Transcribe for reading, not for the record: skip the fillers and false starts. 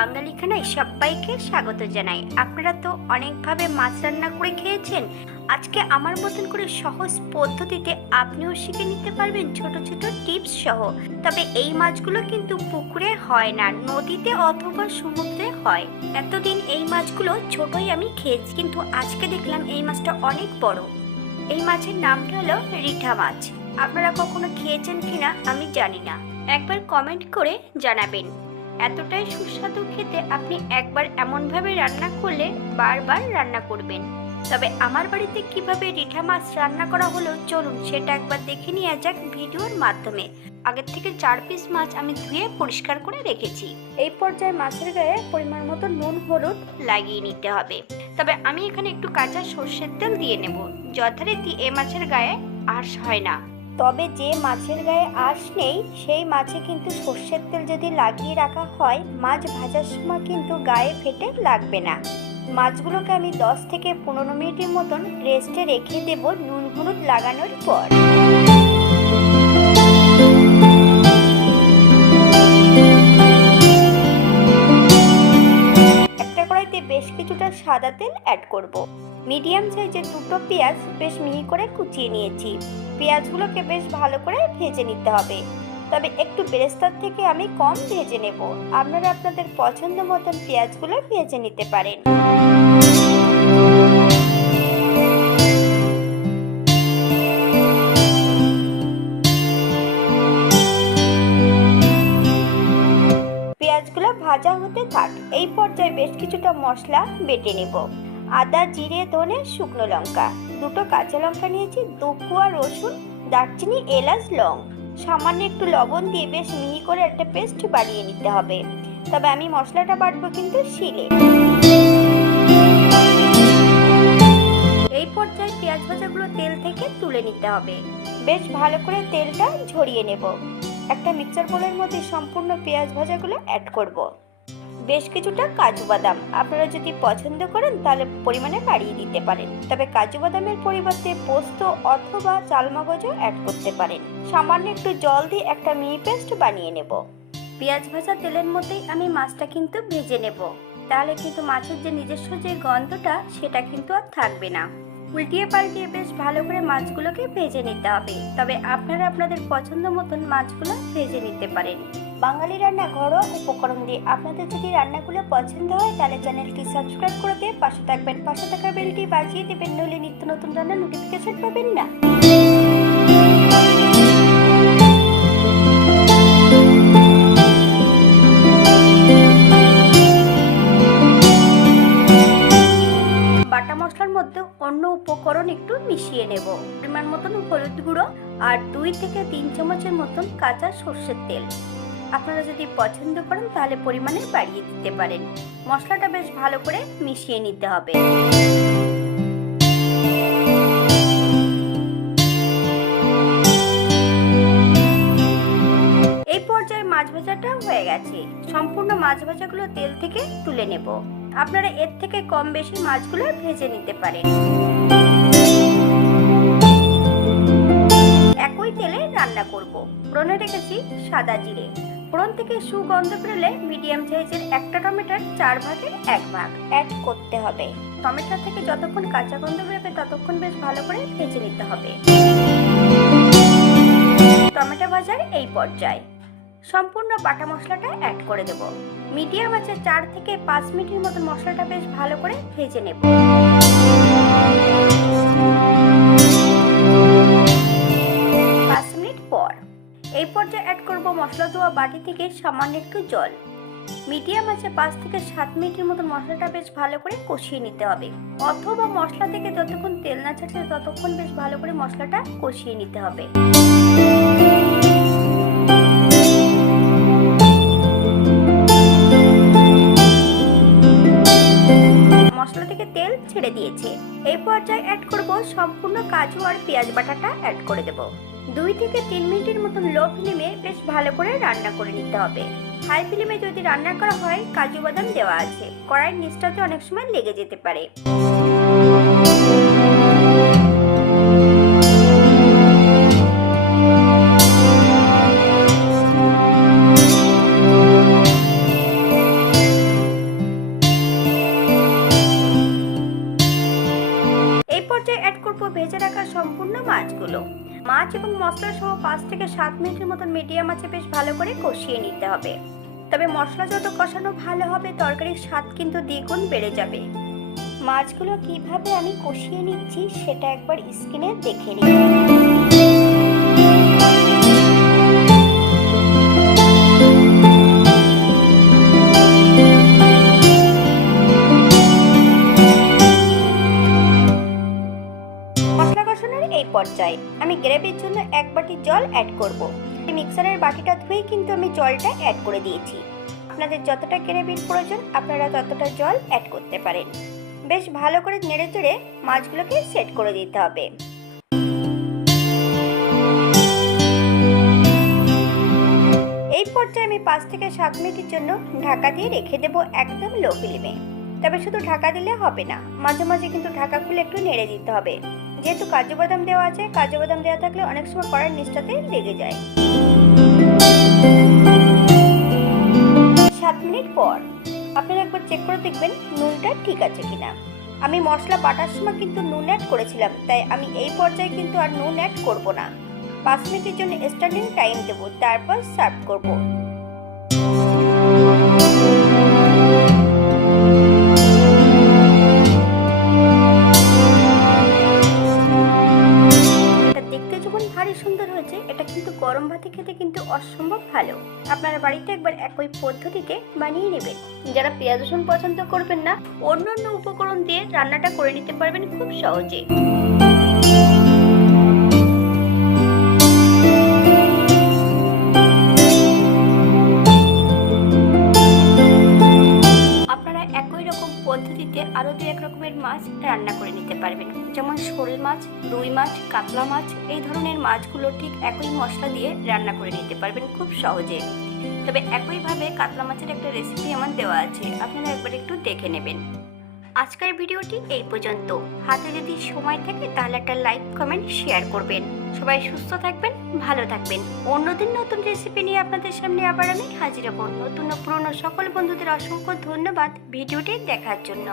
বাঙালি খানায় সবাইকে স্বাগত জানাই। আপনারা তো অনেকভাবে মাছ রান্না করে খেয়েছেন। আজকে আমার মতন করে সহজ পদ্ধতিতে আপনিও শিখে নিতে পারবেন ছোট ছোট টিপস সহ। তবে এই মাছগুলো কিন্তু পুকুরে হয় না, নদীতে অথবা সমুদ্রে হয়। এতদিন এই মাছগুলো ছোটই আমি খেয়েছি, কিন্তু আজকে দেখলাম এই মাছটা অনেক বড়। এই মাছের নামটা হলো রিঠা মাছ। আপনারা কখনো খেয়েছেন কিনা আমি জানি না, একবার কমেন্ট করে জানাবেন। এতটাই সুস্বাদু খেতে, আপনি একবার এমনভাবে রান্না করলে বারবার রান্না করবেন। তবে আমার বাড়িতে কিভাবে রিঠা মাছ রান্না করা হলো চলুন সেটা একবার দেখে নিয়ে যাক ভিডিওর মাধ্যমে। আগের থেকে 4 পিস মাছ আমি ধুয়ে পরিষ্কার করে রেখেছি। এই পর্যায়ে মাছের গায়ে পরিমাণ মতো নুন হলুদ লাগিয়ে নিতে হবে। তবে আমি এখানে একটু কাঁচা সর্ষের তেল দিয়ে নেব। যথারীতি এই মাছের গায়ে আঁশ হয় না, তবে যে মাছের গায়ে আঁশ নেই সেই মাছে কিন্তু সর্ষের তেল যদি লাগিয়ে রাখা হয় মাছ ভাজার সময় কিন্তু গায়ে ফেটে লাগবে না। মাছগুলোকে আমি 10 থেকে 15 মিনিটের মতন রেস্টে রেখে দেব নুন হলুদ লাগানোর পর। একটা কড়াইতে বেশ কিছুটা সাদা তেল অ্যাড করব। মিডিয়াম সাইজের 2টো পেঁয়াজ বেশ মিহি করে কুচিয়ে নিয়েছি। পেঁয়াজগুলোকে বেশ ভালো করে ভেজে নিতে হবে, তবে একটু বেরেস্তার থেকে আমি কম ভেজে নেব। আপনারা আপনাদের পছন্দ মতন পেঁয়াজগুলো ভেজে নিতে পারেন। পেঁয়াজগুলো ভাজা হতে থাক। এই পর্যায়ে বেশ কিছুটা মশলা বেটে নেব। আদা, জিরে, ধনে, শুকনো লঙ্কা, 2টো কাঁচা লঙ্কা নিয়েছি, 2 কোয়া রসুন, দারচিনি, এলাচ, লং, সামান্য একটু লবণ দিয়ে বেশ মিহি করে একটা পেস্ট বানিয়ে নিতে হবে। তবে আমি মশলাটা বাটবো কিন্তু শিলে। এই পর্যায়ে পেঁয়াজ ভাজাগুলো তেল থেকে তুলে নিতে হবে। বেশ ভালো করে তেলটা ঝরিয়ে নেব। একটা মিক্সার বোলের মধ্যে সম্পূর্ণ পেঁয়াজ ভাজাগুলো অ্যাড করব। বেশ কিছুটা কাজু বাদাম, আপনারা যদি পছন্দ করেন তাহলে পরিমাণে বাড়িয়ে দিতে পারেন। তবে কাজু বাদামের পরিবর্তে পোস্ত অথবা চালমগজও অ্যাড করতে পারেন। সামান্য একটু জল দিয়ে একটা মিহি পেস্ট বানিয়ে নেব। পেঁয়াজ ভাজা তেলের মধ্যেই আমি মাছটা কিন্তু ভেজে নেব, তাহলে কিন্তু মাছের যে নিজস্ব যে গন্ধটা সেটা কিন্তু আর থাকবে না। উল্টিয়ে পাল্টিয়ে বেশ ভালো করে মাছগুলোকে ভেজে নিতে হবে। তবে আপনারা আপনাদের পছন্দ মতন মাছগুলো ভেজে নিতে পারেন। বাঙালি রান্না ঘরোয়া উপকরণ দিয়ে আপনাদের যদি রান্নাগুলো পছন্দ হয় তাহলে চ্যানেলটি সাবস্ক্রাইব করে দিয়ে পাশে থাকবেন। পাশে থাকা বেলটি বাজিয়ে দেবেন, নইলে নিত্য নতুন রান্নার নোটিফিকেশন পাবেন না। বাটা মশলার মধ্যে অন্য উপকরণ একটু মিশিয়ে নেব। পরিমাণ মতন হলুদ গুঁড়ো আর 2 থেকে 3 চামচের মতন কাঁচা সর্ষের তেল। আপনারা যদি পছন্দ করেন তাহলে পরিমাণে বাড়িয়ে দিতে পারেন। মশলাটা বেশ ভালো করে মিশিয়ে নিতে হবে। এই পর্যায়ে মাছ ভাজাটা হয়ে গেছে। সম্পূর্ণ মাছ ভাজাগুলো তেল থেকে তুলে নেব। আপনারা এর থেকে কম বেশি মাছগুলো ভেজে নিতে পারেন। একই তেলে রান্না করব। ফোড়নে রেখেছি সাদা জিরে। ফোড়ন থেকে সুগন্ধ বেরোলে মিডিয়াম সাইজের একটা টমেটোর 4 ভাগের 1 ভাগ অ্যাড করতে হবে। টমেটো থেকে যতক্ষণ কাঁচা গন্ধ বেরোবে ততক্ষণ বেশ ভালো করে ভেজে নিতে হবে। টমেটো ভাজার এই পর্যায়ে সম্পূর্ণ বাটা মশলাটা অ্যাড করে দেব। মিডিয়াম আছে 4 থেকে 5 মিনিটের মতো মশলাটা বেশ ভালো করে ভেজে নেব। 5 মিনিট পর এই পর্যায়ে অ্যাড করব মশলা ধোয়া বাটি থেকে সামান্য একটু জল। মিডিয়াম আছে 5 থেকে 7 মিনিটের মতো মশলাটা বেশ ভালো করে কষিয়ে নিতে হবে, অথবা মশলা থেকে যতক্ষণ তেল না ছাড়ছে ততক্ষণ বেশ ভালো করে মশলাটা কষিয়ে নিতে হবে। মশলা থেকে তেল ছেড়ে দিয়েছে। এই পর্যায়ে অ্যাড করব সম্পূর্ণ কাজু আর পেঁয়াজ বাটাটা অ্যাড করে দেব। 2 থেকে 3 মিনিটের মতন লো ফ্লেমে বেশ ভালো করে রান্না করে নিতে হবে। হাই ফ্লেমে যদি রান্না করা হয় কাজু বাদাম দেওয়া আছে, কড়াইয়ের নিচটাতে অনেক সময় লেগে যেতে পারে। মাছ এবং মশলা সহ 5 থেকে 7 মিনিটের মতো মিডিয়াম আঁচে বেশ ভালো করে কষিয়ে নিতে হবে। তবে মশলা যত কষানো ভালো হবে তরকারির স্বাদ কিন্তু দ্বিগুণ বেড়ে যাবে। মাছগুলো কিভাবে আমি কষিয়ে নিচ্ছি সেটা একবার স্ক্রিনে দেখে নিন। মশলা কষানোর এই পর্যায়ে আমি গ্রেভির জন্য 1 বাটি জল অ্যাড করব। এই মিক্সারের বাটিটা ধুয়ে কিন্তু আমি জলটা অ্যাড করে দিয়েছি। আপনাদের যতটা গ্রেভির প্রয়োজন আপনারা ততটা জল অ্যাড করতে পারেন। বেশ ভালো করে নেড়ে চেড়ে মাছগুলোকে সেট করে দিতে হবে। এই পর্যায়ে আমি 5 থেকে 7 মিনিটের জন্য ঢাকা দিয়ে রেখে দেব একদম লো ফ্লেমে। তবে শুধু ঢাকা দিলে হবে না, মাঝে মাঝে কিন্তু ঢাকা খুলে একটু নেড়ে দিতে হবে। যেহেতু কাজু বাদাম দেওয়া আছে, কাজু বাদাম দেওয়া থাকলে অনেক সময় কড়ার নিচটাতে লেগে যায়। 7 মিনিট পর আপনারা একবার চেক করে দেখবেন নুনটা ঠিক আছে কিনা। আমি মশলা বাটার সময় কিন্তু নুন অ্যাড করেছিলাম, তাই আমি এই পর্যায়ে কিন্তু আর নুন অ্যাড করব না। 5 মিনিটের জন্য স্ট্যান্ডিং টাইম দেব, তারপর সার্ভ করব। দেখতে যেমন ভারী সুন্দর হয়েছে, এটা কিন্তু গরম ভাতে খেতে কিন্তু অসম্ভব ভালো। আপনারা বাড়িতে একবার একই পদ্ধতিতে বানিয়ে নেবেন। যারা পেঁয়াজ রসুন পছন্দ করবেন না, অন্য উপকরণ দিয়ে রান্নাটা করে নিতে পারবেন খুব সহজে। আপনারা একই রকম পদ্ধতিতে আরো 2-1 রকমের মাছ রান্না করে নিতে পারবেন, যেমন শোল মাছ, রুই মাছ, কাতলা মাছ। এই ধরনের মাছগুলো ঠিক একই মশলা দিয়ে রান্না করে নিতে পারবেন খুব সহজে। তবে একইভাবে কাতলা মাছের একটা রেসিপি আমার দেওয়া আছে, আপনারা একবার একটু দেখে নেবেন। আজকের ভিডিওটি এই পর্যন্ত। হাতে যদি সময় থাকে তাহলে একটা লাইক, কমেন্ট, শেয়ার করবেন। সবাই সুস্থ থাকবেন, ভালো থাকবেন। অন্যদিন নতুন রেসিপি নিয়ে আপনাদের সামনে আবার আমি হাজির হব। নতুন ও পুরনো সকল বন্ধুদের অসংখ্য ধন্যবাদ ভিডিওটি দেখার জন্য।